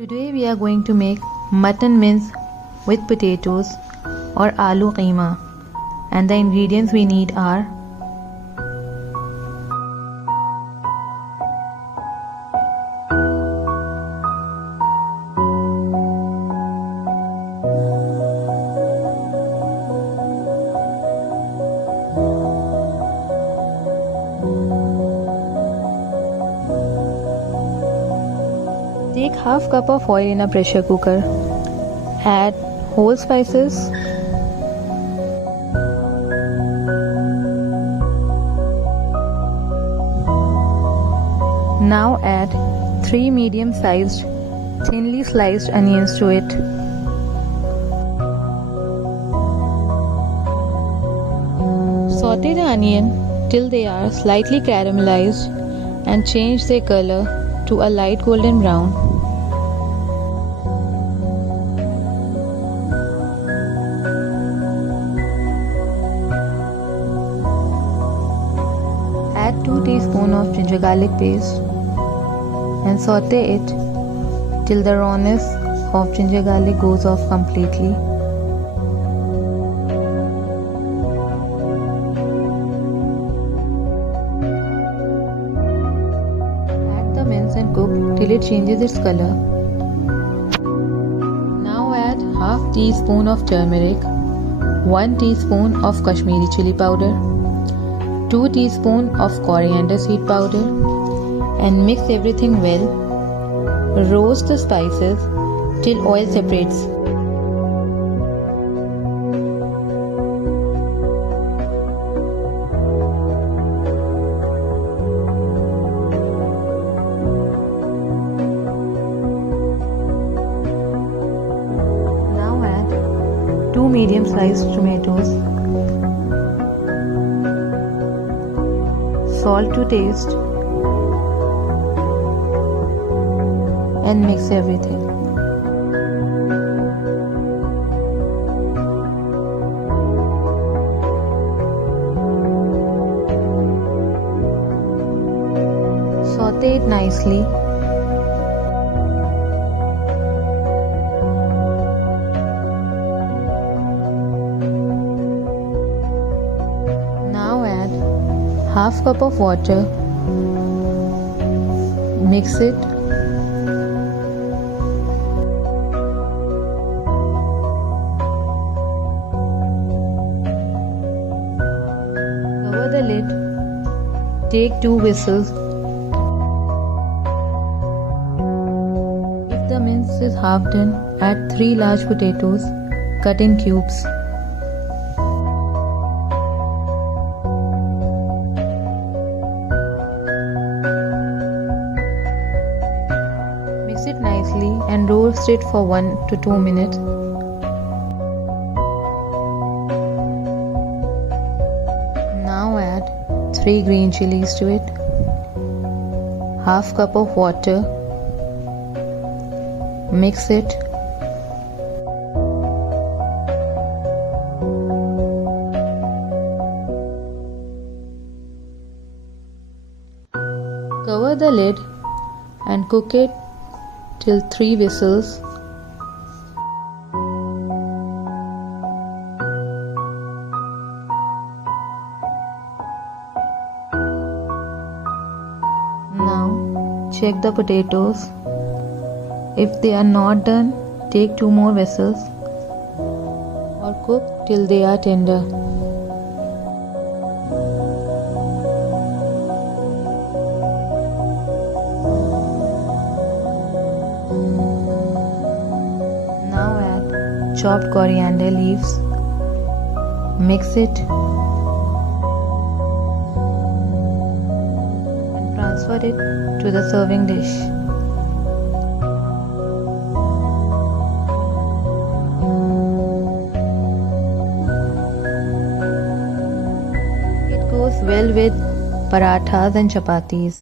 Today we are going to make mutton mince with potatoes or aloo keema, and the ingredients we need are take half cup of oil in a pressure cooker. Add whole spices, now add 3 medium-sized thinly sliced onions to it. Saute the onion till they are slightly caramelized and change their color to a light golden brown. Add 2 teaspoons of ginger garlic paste and saute it till the rawness of ginger garlic goes off completely. Add the mince and cook till it changes its color. Now add half teaspoon of turmeric, 1 teaspoon of Kashmiri chili powder, 2 teaspoons of coriander seed powder, and mix everything well. Roast the spices till oil separates. Now add 2 medium-sized tomatoes, salt to taste, and mix everything. Saute it nicely. Now add half cup of water. Mix it. Cover the lid. Take 2 whistles. If the mince is half done, add 3 large potatoes cut in cubes. Mix it nicely and roast it for 1 to 2 minutes. Now add 3 green chilies to it, half cup of water, mix it. Cover the lid and cook it till 3 whistles. Now check the potatoes. If they are not done, take 2 more whistles or cook till they are tender. Now add chopped coriander leaves. Mix it and transfer it to the serving dish. It goes well with parathas and chapatis.